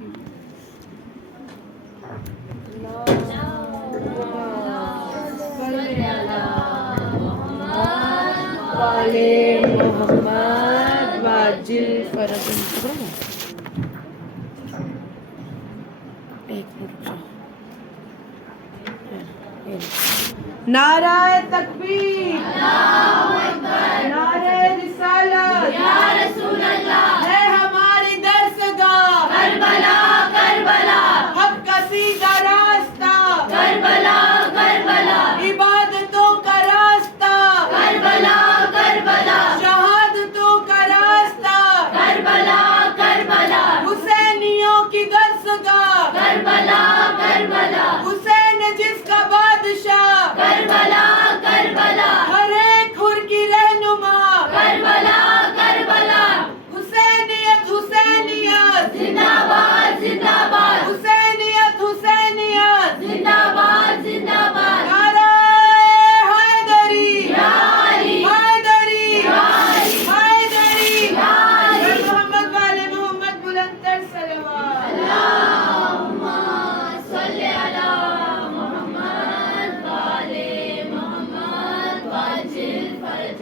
محمد واجل fridge نعرہ تکبیر، نعرہ رسالت، یا رسول اللہ ہے ہماری درسگاہ، کربلا کربلا حق کا سیدھا راستہ، کربلا کربلا عبادتوں کا راستہ، کربلا کربلا شہادتوں کا راستہ، کربلا کربلا حسینیوں کی درسگاہ، کربلا کربلا حسین جس کا بادشاہ، کربلا کربلا ہر ایک حر کی رہنما، کربلا کربلا حسینیت حسینیت زندہ باد زندہ باد، حسینیت حسینیت زندہ باد زندہ باد، نعرہ حیدری یا علی، حیدری یا علی، حیدری یا علی، محمد والے محمد بلند تر صلوات، اللہم صلی علی محمد والے محمد واجل فرج،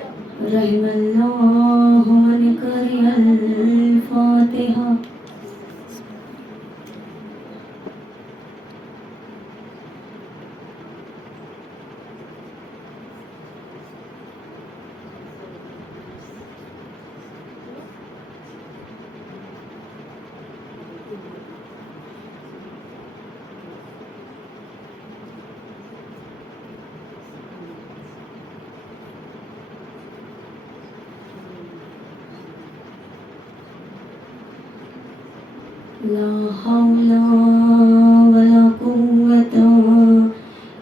رحم اللہ من قرئ الفاتحہ۔ لا حول ولا قوة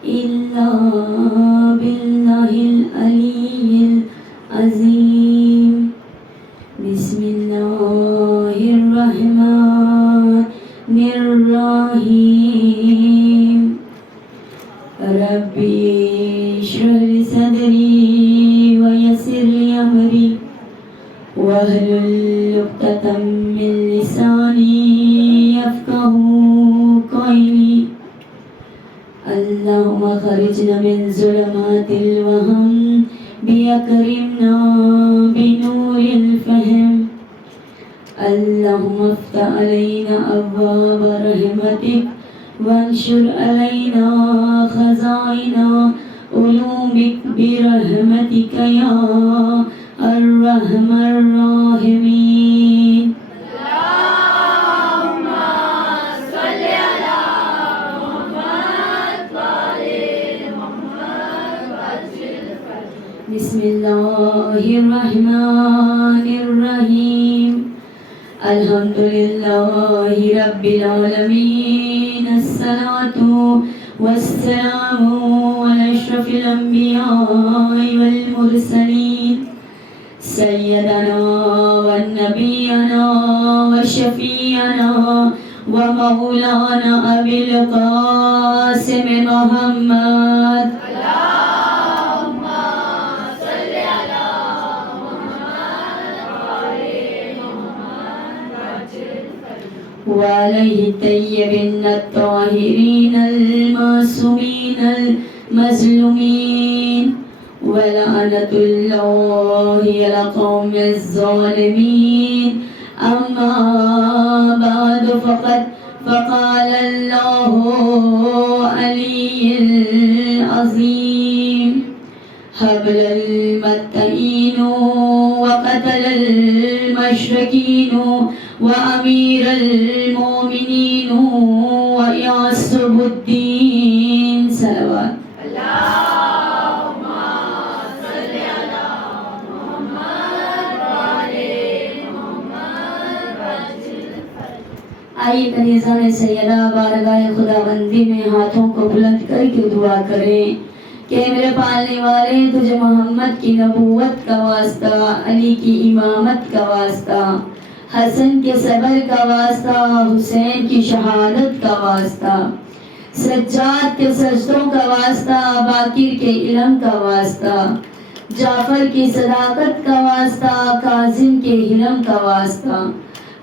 إلا بالله العلي العظيم، بسم الله الرحمن الرحيم، ربي اشرح لي صدري ويسر لي أمري واحلل عقدة من لساني يفقهوا قولي، اللهم خرجنا من ظلمات الوهم بأكرمنا بنور الفهم، اللهم افتح علينا أبواب رحمتك وانشر علينا خزائن علومك برحمتك يا أرحم الراحمين، اللهم صل على محمد وآل محمد وعجل فرج، بسم الله الرحمن الرحيم، الحمد لله رب العالمين، الصلاة والسلام على أشرف الأنبياء والمرسلين، سيدنا ونبينا وشفيعنا ومولانا أبي القاسم محمد، اللهم صل على محمد وآل محمد وعجل فرج، وعليه الطيبين الطاهرين المعصومين المظلومين، ولعنة الله على قوم الظالمين، أما بعد فقال الله علي العظيم، حبل المتقين وقتل المشركين وأمير المؤمنين ويعصب الدين، صلوات، اللهم صل على محمد وآل محمد وعجل فرج۔ آئیے کنیزان سیدہ بارگاہ خداوندی میں ہاتھوں کو بلند کر کے دعا کریں کہ میرے پالنے والے تجھے محمد کی نبوت کا واسطہ، علی کی امامت کا واسطہ، حسن کے صبر کا واسطہ، حسین کی شہادت کا واسطہ، سجاد کے سجدوں کا واسطہ، باقر کے علم کا واسطہ، جعفر کی صداقت کا واسطہ، کاظم کے حلم کا واسطہ،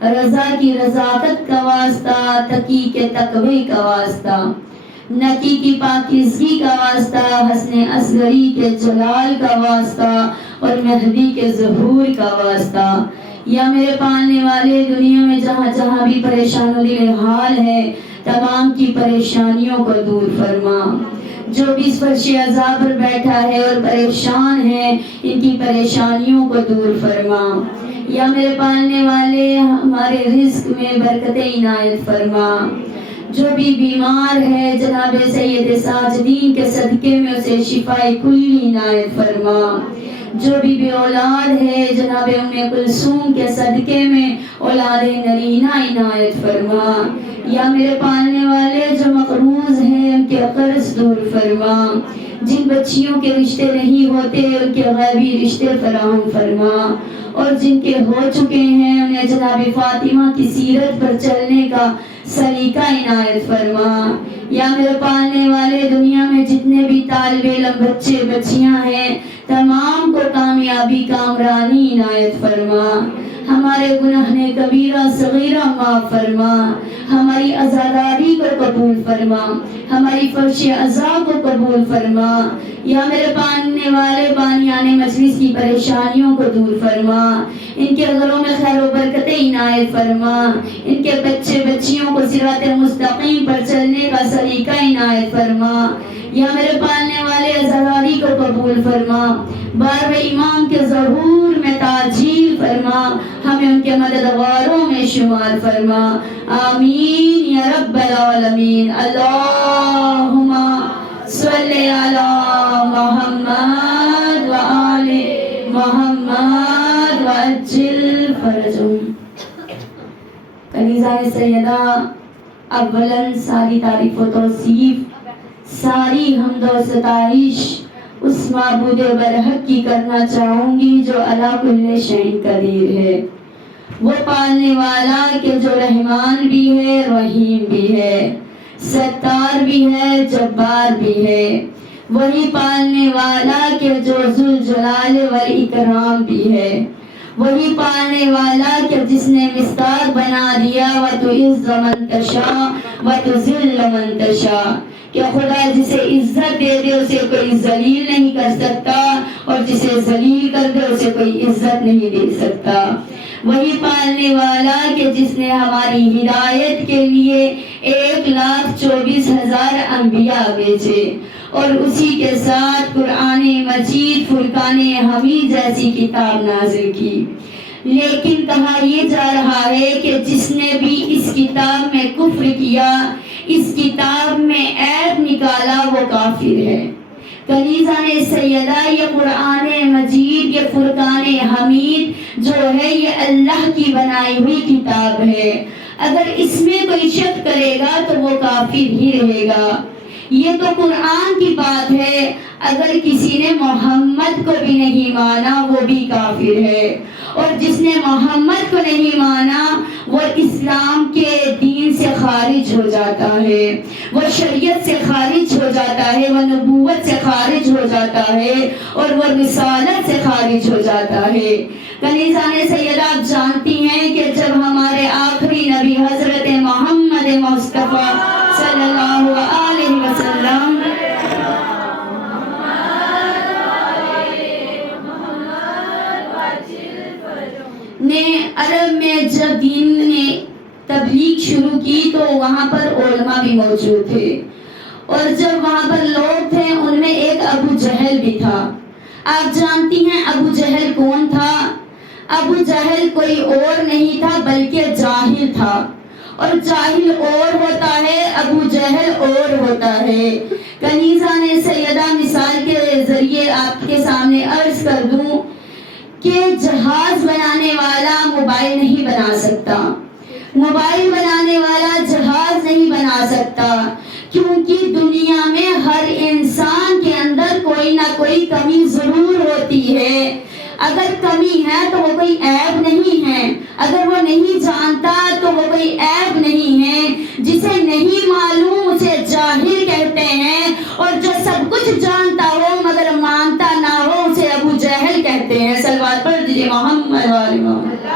رضا کی رضاقت کا واسطہ، تقی کے تقوی کا واسطہ، نقی کی پاکیزگی کا واسطہ، حسن اصغری کے جلال کا واسطہ اور مہدی کے ظہور کا واسطہ۔ یا میرے پالنے والے، دنیا میں جہاں جہاں بھی پریشان و دل حال ہے، تمام کی پریشانیوں کو دور فرما۔ جو بھی اس فرش عزا پر بیٹھا ہے اور پریشان ہے، ان کی پریشانیوں کو دور فرما۔ یا میرے پالنے والے، ہمارے رزق میں برکت عنایت فرما۔ جو بھی بیمار ہے، جناب سید ساجدین کے صدقے میں اسے شفائے کلی عنایت فرما۔ جو بھی بے اولاد ہے، جناب ام کلثوم کے صدقے میں اولاد نرینہ عنایت فرما۔ یا میرے پالنے والے، جو مقروض ہیں ان کے قرض دور فرما۔ جن بچیوں کے رشتے نہیں ہوتے ان کے غیبی رشتے فراہم فرما، اور جن کے ہو چکے ہیں انہیں جناب فاطمہ کی سیرت پر چلنے کا سلیقہ عنایت فرما۔ یا میرے پالنے والے، دنیا میں جتنے بھی طالب علم بچے بچیاں ہیں، تمام کو کامیابی کامرانی عنایت فرما۔ ہمارے گناہ کبیرہ صغیرہ معاف فرما، ہماری عزاداری کو قبول فرما، ہماری فرش عزا کو قبول فرما۔ یا میرے پالنے والے، بانیان مجلس کی پریشانیوں کو دور فرما، ان کے گھروں میں خیر و برکت عنایت فرما، ان کے بچے بچیوں کو صراط مستقیم پر چلنے کا سلیقہ عنایت فرما۔ یا میرے پالنے والے، عزاداری کو قبول فرما، بار امام کے ظہور میں تاجیل فرما، ہمیں ان کے مددگاروں میں شمار فرما۔ آمین یا رب العالمین۔ اللہم صلی علی محمد و آل محمد وعجل فرجهم۔ کنیزہ سیدہ، اولاً ساری تعریف و توصیف، ساری حمد و ستائش اس معبود برحق کی کرنا چاہوں گی جو علی کل شیء قدیر ہے، وہ پالنے والا کہ جو رحمان بھی ہے، رحیم بھی ہے، ستار بھی ہے، جبار بھی ہے، وہی پالنے والا کہ جو ذوالجلال والاکرام بھی ہے، وہی پالنے والا کہ جس نے مستاق بنا دیا وَتُعِزُّ مَن تَشَاءُ وَتُذِلُّ مَن تَشَاءُ، کہ خدا جسے عزت دے دے اسے کوئی ذلیل نہیں کر سکتا، اور جسے ذلیل کر دے اسے کوئی عزت نہیں دے سکتا۔ وہی پالنے والا کہ جس نے ہماری ہدایت کے لیے 1,24,000 انبیاء بھیجے، اور اسی کے ساتھ قرآن مجید، فرقان حمید جیسی کتاب نازل کی۔ لیکن کہا یہ جا رہا ہے کہ جس نے بھی اس کتاب میں کفر کیا، اس کتاب میں عیب نکالا، وہ کافر ہے۔ کنیزہ نے سیدہ، یہ قرآن مجید، یہ فرقان حمید جو ہے، یہ اللہ کی بنائی ہوئی کتاب ہے۔ اگر اس میں کوئی شک کرے گا تو وہ کافر ہی رہے گا۔ یہ تو قرآن کی بات ہے، اگر کسی نے محمد کو بھی نہیں مانا وہ بھی کافر ہے، اور جس نے محمد کو نہیں مانا وہ اسلام کے دین سے خارج ہو جاتا ہے، وہ شریعت سے خارج ہو جاتا ہے، وہ نبوت سے خارج ہو جاتا ہے، اور وہ رسالت سے خارج ہو جاتا ہے۔ کنیزان سیدہ، آپ جانتی ہیں کہ جب ہمارے آخری نبی حضرت محمد مصطفیٰ صلی اللہ علیہ وسلم نے عرب میں جب دین نے تبلیغ شروع کی تو وہاں پر علماء بھی موجود تھے، اور جب وہاں پر لوگ تھے ان میں ایک ابو جہل بھی تھا۔ آپ جانتی ہیں ابو جہل کون تھا؟ ابو جہل کوئی اور نہیں تھا بلکہ جاہل تھا، اور جاہل اور ہوتا ہے، ابو جہل اور ہوتا ہے۔ کنیزان سیدہ، مثال کے ذریعے آپ کے سامنے عرض کر دوں کہ جہاز بنانے والا موبائل نہیں بنا سکتا، موبائل بنانے والا جہاز نہیں بنا سکتا، کیونکہ دنیا میں ہر انسان کے اندر کوئی نہ کوئی کمی ضرور ہوتی ہے۔ اگر کمی ہے تو وہ کوئی عیب نہیں ہے، اگر وہ نہیں جانتا تو وہ کوئی عیب نہیں ہے۔ جسے نہیں معلوم اسے جاہل کہتے ہیں، اور جو سب کچھ جانتا ہو مگر مانتا نہ ہو اسے ابو جہل کہتے ہیں۔ صلوات پڑھ دیجئے محمد وآل محمد۔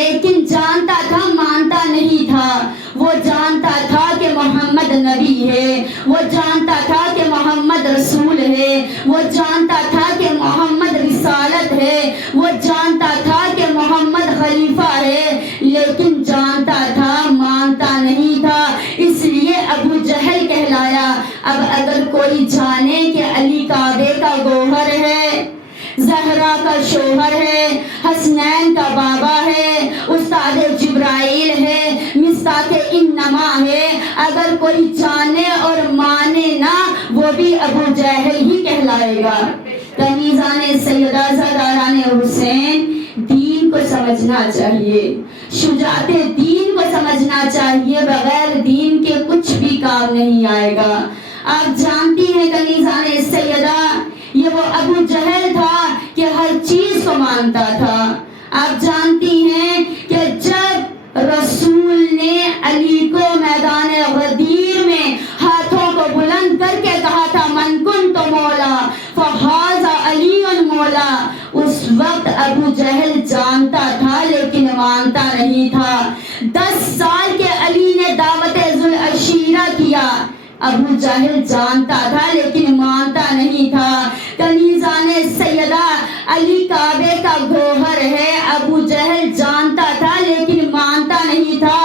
لیکن جانتا تھا مانتا نہیں تھا. وہ جانتا تھا کہ محمد نبی ہے, وہ جانتا تھا کہ محمد رسول ہے, وہ جانتا تھا کہ محمد رسالت ہے, وہ جانتا تھا کہ محمد خلیفہ ہے, لیکن جانتا تھا مانتا نہیں تھا, اس لیے ابو جہل کہلایا. اب اگر کوئی جانے کہ علی کعبے کا گوہر ہے, زہرا کا شوہر ہے, حسنین کا بابا ہے, استاد جبرائیل ہے, مصداق انما ہے, اگر کوئی جانے اور مانے نہ, وہ بھی ابو جہل ہی کہلائے گا. کنیزان سیدہ زاداران حسین, دین کو سمجھنا چاہیے, شجاعت دین کو سمجھنا چاہیے, بغیر دین کے کچھ بھی کام نہیں آئے گا. آپ جانتی ہیں کنیزان سیدہ, یہ وہ ابو جہل تھا کہ ہر چیز کو مانتا تھا. آپ جانتی ہیں کہ جب رسول نے علی کو میدان غدیر میں ہاتھوں کو بلند کر کے کہا تھا من کنت مولا فہذا علی مولا, اس وقت ابو جہل جانتا تھا لیکن مانتا نہیں تھا. 10 سال کے علی نے دعوت ذوالعشیرہ کیا, ابو جہل جانتا تھا لیکن مانتا نہیں تھا. کنیزان سیدہ, علی کعبے کا گوہر ہے, ابو جہل جانتا تھا لیکن مانتا نہیں تھا.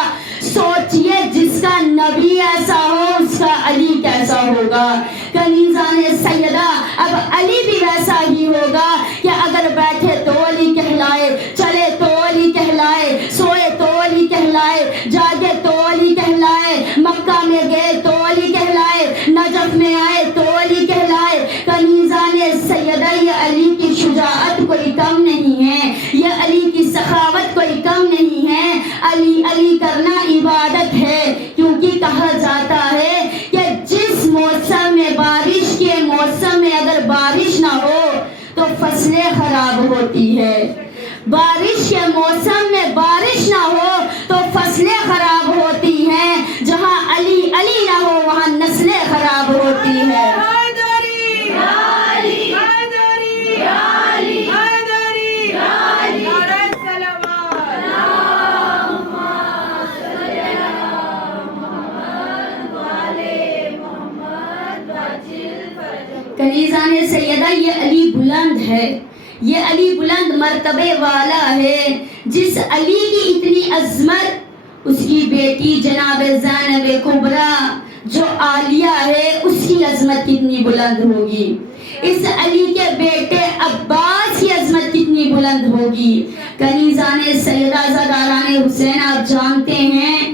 سوچئے جس کا نبی ایسا ہو اس کا علی کیسا ہوگا. کنیزان سیدہ, اب علی بھی ویسا ہی ہوگا کہ اگر بیٹھے تو علی کہلائے, چلے تو علی کہلائے, سوئے تو علی کہلائے, جاگے تو علی کہلائے, مکہ میں گئے تو علی کہلائے, نجف میں آئے تو علی کہلائے. کنیزان سیدہ, یہ علی کی شجاعت کوئی کم نہیں ہے, یہ علی کی سخاوت کوئی کم نہیں ہے. علی علی کرنا عبادت ہے, کیونکہ کہا جاتا ہے کہ جس موسم میں, بارش کے موسم میں اگر بارش نہ ہو تو فصلیں خراب ہوتی ہے. بارش کے موسم میں بارش نہ ہو تو فصلیں خراب ہوتی ہیں. جہاں علی علی نہ ہو وہاں نسلیں خراب ہوتی ہیں. کنیزان سیدہ, یہ علی بلند ہے, یہ علی بلند مرتبے والا ہے. جس علی کی اتنی عظمت, اس کی بیٹی جناب زینب کبریٰ جو عالیہ ہے, اس کی عظمت کتنی بلند ہوگی. اس علی کے بیٹے عباس کی عظمت کتنی بلند ہوگی. کنیزان سیدہ زاداران حسین, آپ جانتے ہیں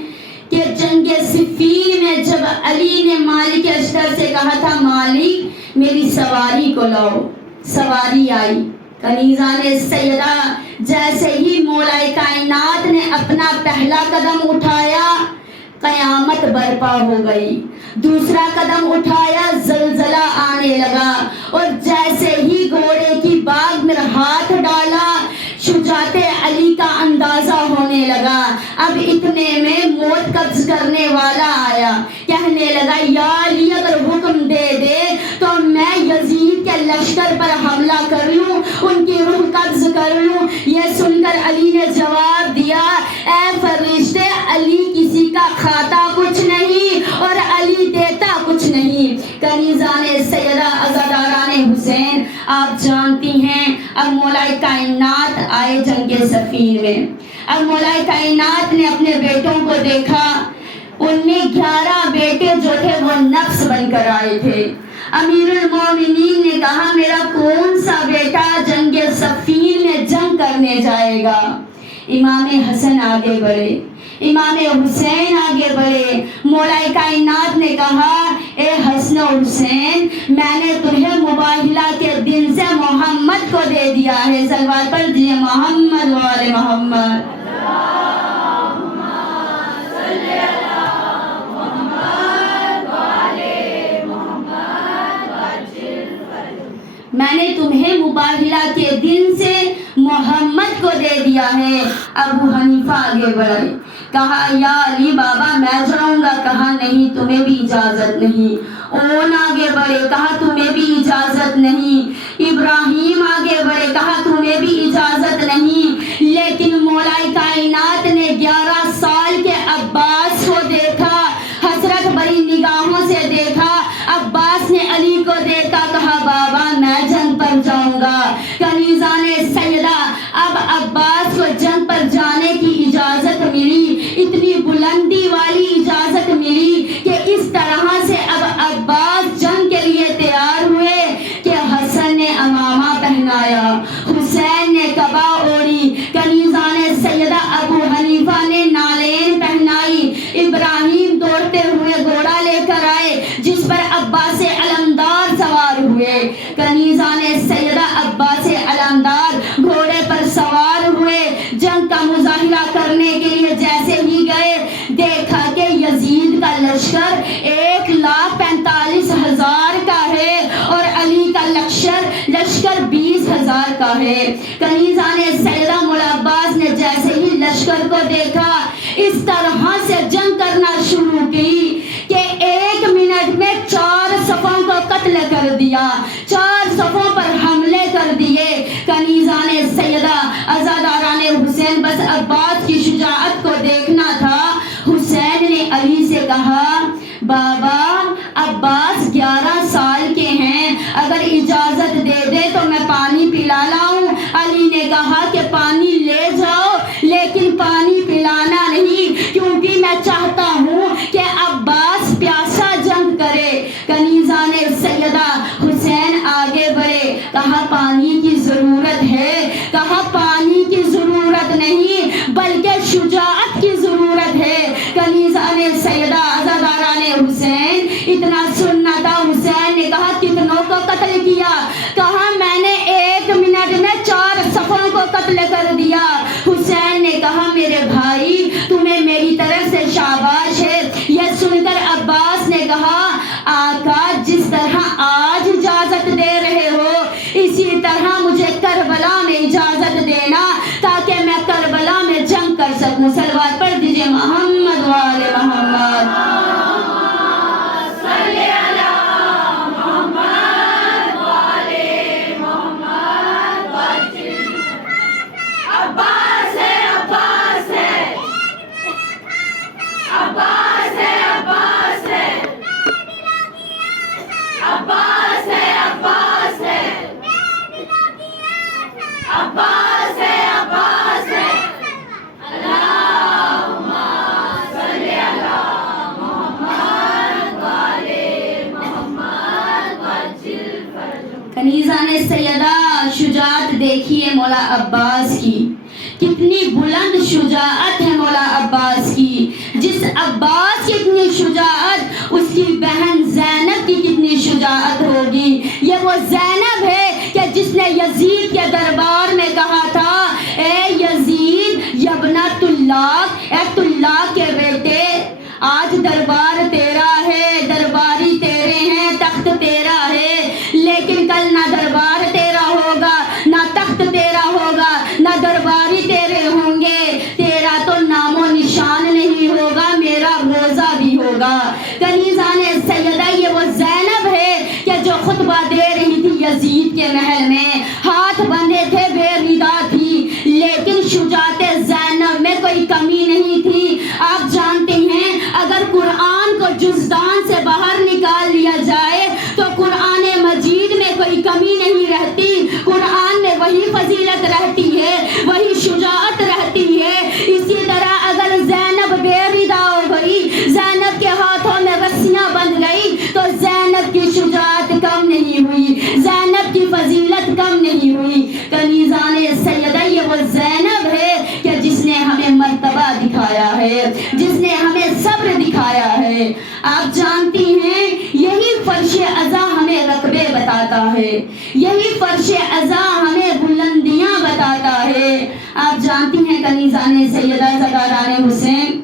کہ جنگ صفین میں جب علی نے مالک اشتر سے کہا تھا مالک میری سواری کو لاؤ, سواری آئی. کنیزان سیدہ, جیسے ہی مولا کائنات نے اپنا پہلا قدم اٹھایا قیامت برپا ہو گئی, دوسرا قدم اٹھایا زلزلہ آنے لگا, اور جیسے ہی گھوڑے کی باگ میں ہاتھ ڈالا شجاعت علی کا اندازہ ہونے لگا. اب اتنے میں موت قبض کرنے والا آیا, کہنے لگا یا علی اگر حکم دے دے تو میں یزید کے لشکر پر حملہ کر لوں, ان کی روح قبض کر لوں. یہ سن کر علی نے جواب دیا اے فرشتے, علی کسی کا کھاتا کچھ نہیں اور علی دیتا کچھ نہیں. کنیزان سیدہ عزاداران حسین, آپ جانتی ہیں اب مولا کائنات آئے جنگ صفین میں. اب مولا کائنات نے اپنے بیٹوں کو دیکھا, ان میں 11 بیٹے جو تھے وہ نفس بن کر آئے تھے. امیر المومنین نے کہا میرا کون سا بیٹا جنگ صفین میں جنگ کرنے جائے گا. امام حسن آگے بڑھے, امام حسین آگے بڑھے. مولا کائنات نے کہا اے حسن و حسین, میں نے تمہیں مباہلہ کے دن سے محمد کو دے دیا ہے. صلوات پڑھ دیجیے محمد و آل محمد. میں نے تمہیں مباہلہ کے دن سے محمد کو دے دیا ہے. ابو حنیفہ آگے بڑھے, کہا یا علی بابا میں جاؤں گا. کہا نہیں تمہیں بھی اجازت نہیں. اون آگے بڑھے, کہا تمہیں بھی اجازت نہیں. ابراہیم آگے بڑھے, کہا تمہیں بھی اجازت نہیں. لیکن مولا کائنات 1,45,000 کا ہے اور علی کا لشکر 20,000 کا ہے۔ کنیزان سیدہ مولا عباس نے جیسے ہی لشکر کو دیکھا اس طرح سے جنگ کرنا شروع کی کہ 1 منٹ میں 4 صفوں کو قتل کر دیا، 4 صفوں پر حملے کر دیے۔ کنیزان سیدہ عزاداران حسین بس عباس کی شجاعت کو دیکھنا تھا۔ حسین نے علی سے کہا بابا عباس 11 سال کے ہیں، اگر اجازت دے دے تو میں پانی پلا لاؤں۔ علی نے کہا کہ پانی لے جاؤ لیکن پانی پلانا نہیں، کیونکہ میں چاہتا ہوں کہ عباس پیاسا جنگ کرے۔ کنیزان سیدہ حسین آگے بڑھے، کہا پانی کی ضرورت ہے، کہا پانی کی ضرورت نہیں بلکہ شجاعت کی ضرورت ہے۔ کنیزان سیدہ عزاداران حسین اتنا سننا تھا، حسین نے کہا کتنوں کو قتل کیا؟ کہا میں نے 1 منٹ میں 4 صفوں کو قتل کر دیا۔ حسین نے کہا میرے بھائی تمہیں میری طرف سے شاباش ہے۔ یہ سن کر عباس نے کہا آقا جس طرح آج اجازت دے رہے ہو اسی طرح مجھے کربلا میں اجازت دینا تاکہ میں کربلا میں جنگ کر سکوں۔ صلوات پڑھ دیجئے محمد وآل محمد۔ کنیزان سیدہ شجاعت دیکھیے مولا عباس کی، کتنی بلند شجاعت ہے مولا عباس کی۔ جس عباس کی اتنی شجاعت اس کی بہن زینب کی کتنی شجاعت ہوگی۔ یہ وہ زینب ہے کہ جس نے یزید کے دربار میں کہا تھا اے یزید یبنۃ اللہ، اے اللہ کے بیٹے آج دربار تیرا ہے، درباری تیرے ہیں، تخت تیرا ہے، لیکن کل نہ دربار تیرا ہوگا، نہ تخت تیرا ہوگا، نہ درباری تیرے ہوں گے، تیرا تو نام و نشان نہیں ہوگا، میرا روزہ بھی ہوگا۔ کنیزان سیدہ یہ وہ زینب ہے کہ جو خطبہ دے رہی تھی یزید کے محل میں، ہاتھ بندھے تھے، بے ردا تھی، لیکن شجاعت زینب میں کوئی کمی نہیں تھی۔ آپ جانتے ہیں اگر قرآن کو جزدان سے باہر نکال لیا جائے تو قرآن مجید میں کوئی کمی نہیں رہتی، قرآن میں وہی فضیلت رہتی ہے، وہی شجاعت رہتی ہے۔ اسی طرح اگر زینب بے ردا ہو گئی، زینب کے ہاتھوں میں رسیاں بندھ گئی تو زینب کی شجاعت کم نہیں ہوئی، زینب کی فضیلت کم نہیں ہوئی۔ کنیزان سیدہ یہ وہ زینب ہے کہ جس نے ہمیں مرتبہ دکھایا ہے، جس نے ہمیں صبر دکھایا ہے۔ آپ جانتی ہیں یہی فرش عزا ہمیں رتبے بتاتا ہے، یہی فرش عزا ہمیں بلندیاں بتاتا ہے۔ آپ جانتی ہیں کنیزان سیدہ عزاداران حسین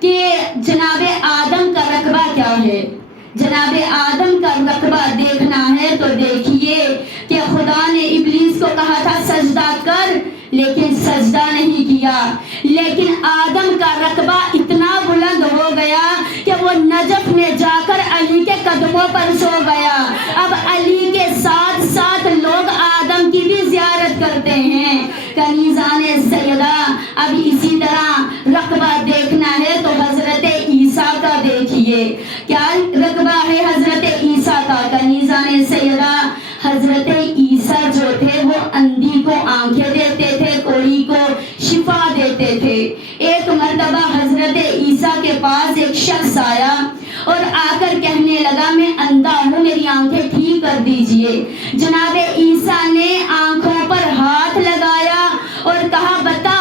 کہ جناب آدم کا رتبہ کیا ہے۔ جناب آدم کا رتبہ دیکھنا ہے تو دیکھیے کہ خدا نے ابلیس کو کہا تھا سجدہ کر، لیکن سجدہ نہیں کیا، لیکن آدم کا رتبہ اتنا بلند ہو گیا کہ وہ نجف میں جا کر علی کے قدموں پر سو گیا۔ اب علی کے ساتھ ساتھ لوگ آدم کی بھی زیارت کرتے ہیں۔ کنیزان سیدہ اب اسی طرح رتبہ دیکھنا ہے تو حضرت عیسیٰ کا دیکھیے، کیا رتبہ ہے حضرت عیسیٰ کا۔ کنیزان سیدہ حضرت عیسیٰ جو تھے وہ اندھی کو آنکھیں دیتے تھے، کوڑی کو شفا دیتے تھے۔ ایک مرتبہ حضرت عیسیٰ کے پاس ایک شخص آیا اور آ کر کہنے لگا میں اندھا ہوں، میری آنکھیں ٹھیک کر دیجئے۔ جناب عیسیٰ نے آنکھوں پر ہاتھ لگایا اور کہا بتا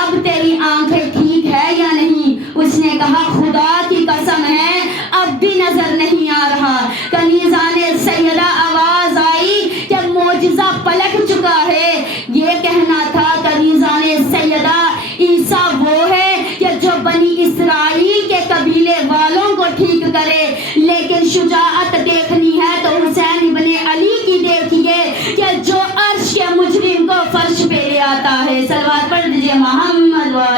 اب تیری آنکھیں ٹھیک ہے یا نہیں؟ اس نے کہا خدا کی قسم ہے اب بھی نظر نہیں آ رہا۔ کنیزان سیدہ آواز آئی کہ معجزہ پلٹ چکا ہے۔ یہ کہنا تھا کنیزان سیدہ عیسیٰ وہ ہے کہ جو بنی اسرائیل کے قبیلے والوں کو ٹھیک کرے،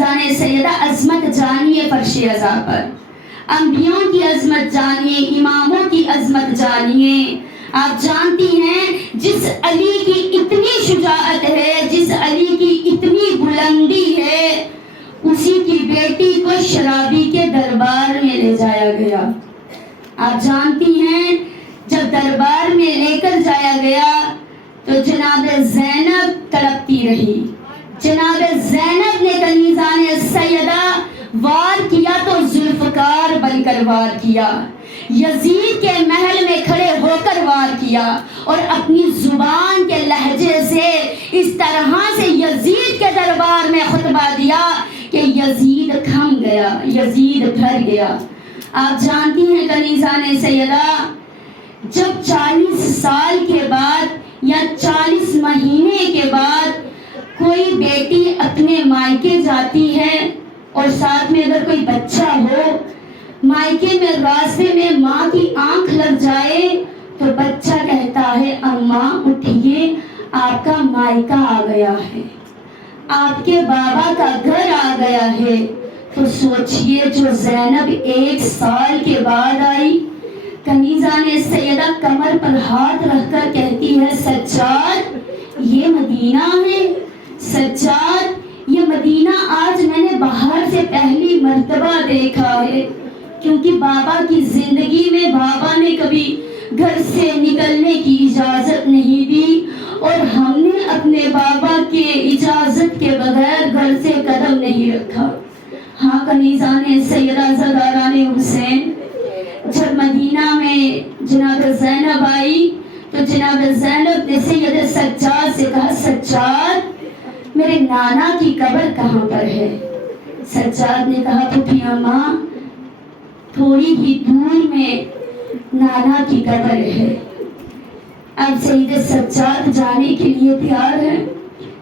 کنیزان سیدہ عظمت جانیے فرش ازا پر، انبیاء کی عظمت جانیے، اماموں کی عظمت جانیے۔ آپ جانتی ہیں جس علی کی اتنی شجاعت ہے، جس علی کی اتنی بلندی ہے، اسی کی بیٹی کو شرابی کے دربار میں لے جایا گیا۔ آپ جانتی ہیں جب دربار میں لے کر جایا گیا تو جناب زینب تڑپتی رہی۔ جناب زینب نے کنیزان سیدہ وار کیا تو ذوالفقار بن کر وار کیا، یزید کے محل میں کھڑے ہو کر وار کیا، اور اپنی زبان کے لہجے سے اس طرح سے یزید کے دربار میں خطبہ دیا کہ یزید تھم گیا، یزید ڈر گیا۔ آپ جانتی ہیں کنیزان سیدہ جب 40 سال کے بعد یا 40 مہینے کے بعد کوئی بیٹی اپنے مائکے جاتی ہے اور ساتھ میں اگر کوئی بچہ ہو، مائکے میں راستے میں ماں کی آنکھ لگ جائے تو بچہ کہتا ہے اماں اٹھیے، آپ کا مائکہ آ گیا ہے، آپ کے بابا کا گھر آ گیا ہے۔ تو سوچئے جو زینب 1 سال کے بعد آئی، کنیزان سیدہ کمر پر ہاتھ رکھ کر کہتی ہے سجاد یہ مدینہ ہے، سجاد یہ مدینہ آج میں نے باہر سے پہلی مرتبہ دیکھا ہے، کیونکہ بابا کی زندگی میں بابا نے کبھی گھر سے نکلنے کی اجازت نہیں دی، اور ہم نے اپنے بابا کے اجازت کے بغیر گھر سے قدم نہیں رکھا۔ ہاں کنیزان سیدہ زاداران حسین جب مدینہ میں جناب زینب آئی تو جناب زینب نے سید سجاد سے کہا سجاد میرے نانا کی قبر کہاں پر ہے؟ سجاد نے کہا پھوپھی اماں تھوڑی ہی دور میں نانا کی قبر ہے۔ اب سید سجاد جانے کے لیے تیار ہے۔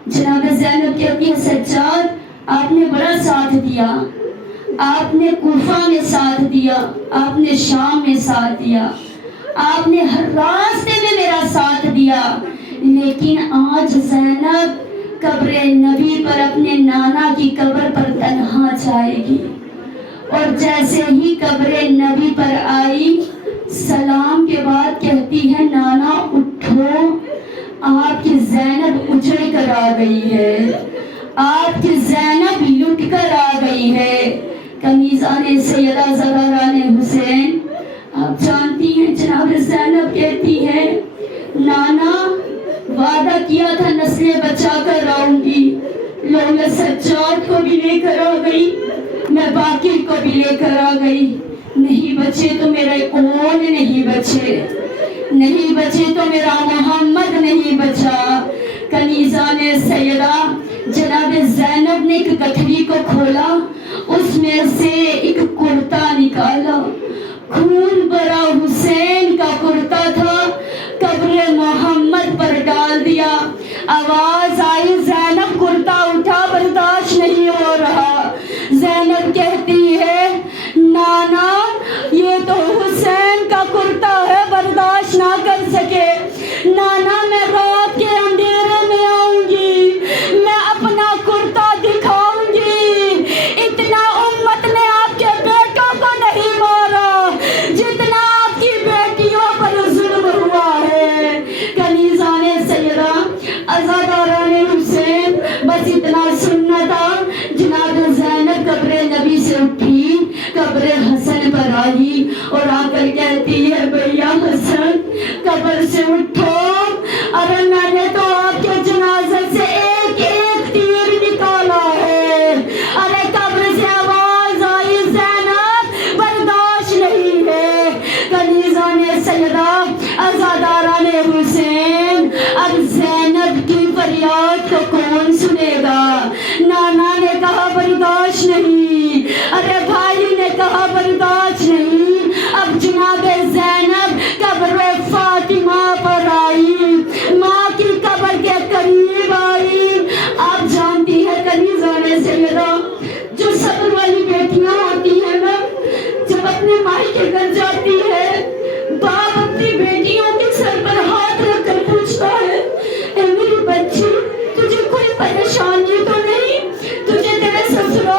جناب زینب کہتی ہے سجاد آپ نے بڑا ساتھ دیا، آپ نے کوفہ میں ساتھ دیا، آپ نے شام میں ساتھ دیا، آپ نے ہر راستے میں میرا ساتھ دیا، لیکن آج زینب قبر نبی پر اپنے نانا کی قبر پر تنہا جائے گی۔ اور جیسے ہی قبر نبی پر آئی سلام کے بعد کہتی ہے نانا اٹھو، آپ کی زینب اجڑ کر آ گئی ہے، آپ کی زینب لٹ کر آ گئی ہے۔ کنیزان سیدہ زہرا حسین آپ جانتی ہیں جناب زینب کہتی ہے نانا وعدہ کیا تھا نسلیں بچا کر آؤں گی، لوگ میں سجاد کو بھی لے کر آ گئی، میں باقی کو بھی لے کر آ گئی، نہیں بچے تو میرے اون نہیں بچے، نہیں بچے تو میرا محمد نہیں بچا۔ کنیزان سیدہ جناب زینب نے ایک گٹھری کو کھولا، اس میں سے ایک کرتا نکالا، خون بھرا حسین کا کرتا تھا، قبر محمد پر ڈال دیا۔ آواز آئی زینب کرتا اٹھا برداشت نہیں ہو رہا۔ زینب کہتی ہے نانا یہ تو حسین کا کرتا ہے، برداشت نہ کر سکے، نانا میں رات کے اندھیرے میں آؤں گی، میں اپنا کرتا دکھاؤں گی۔ اتنا امت نے آپ کے بیٹوں کو نہیں مارا جتنا آپ کی بیٹیوں پر ظلم ہوا ہے۔ کنیزان سیدہ عزاداران حسین بس اتنا سننا تھا۔ جناب زینب قبر نبی سے اٹھی، قبر حسن پر آئی اور آ کر کہتی ہے بھیا حسن قبر سے اٹھو، ارے میں نے تو آپ کے جنازے سے ایک ایک تیر نکالا ہے۔ ارے قبر سے آواز آئی زینب برداشت نہیں ہے۔ کنیزان سیدہ عزاداران حسین اب زینب کی فریاد کو کون سنے گا؟ نانا نے کہا برداشت نہیں، ارے بھائی نے کہا برداشت نہیں۔ اب جناب زینب قبر فاطمہ پر آئی، ماں کی قبر کے قریب آئی۔ آپ جانتی ہے کنیزان سیدہ جو صبر والی بیٹیاں ہوتی ہیں نا، جب اپنے مائی کے گھر جاتی ہے باپ اپنی بیٹیوں کے سر پر ہاتھ رکھ کر پوچھتا ہے اے میری بچی تجھے کوئی پریشانی تو نہیں، تجھے تیرے سسرال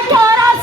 18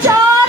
4